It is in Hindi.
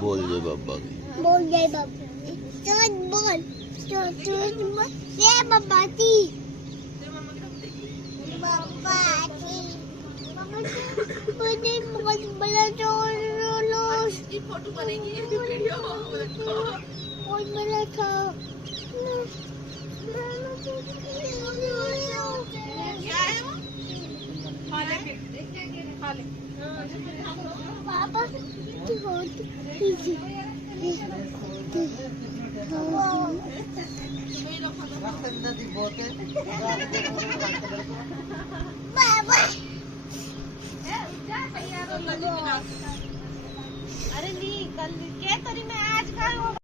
बोल जय बाबा की। बोल जय बाबा। चल बोल। चल बोल। ये बाबा की। बाबा की। मुझे बहुत बड़ा जोर की फोटो बनेगी वीडियो बहुत बड़ा था।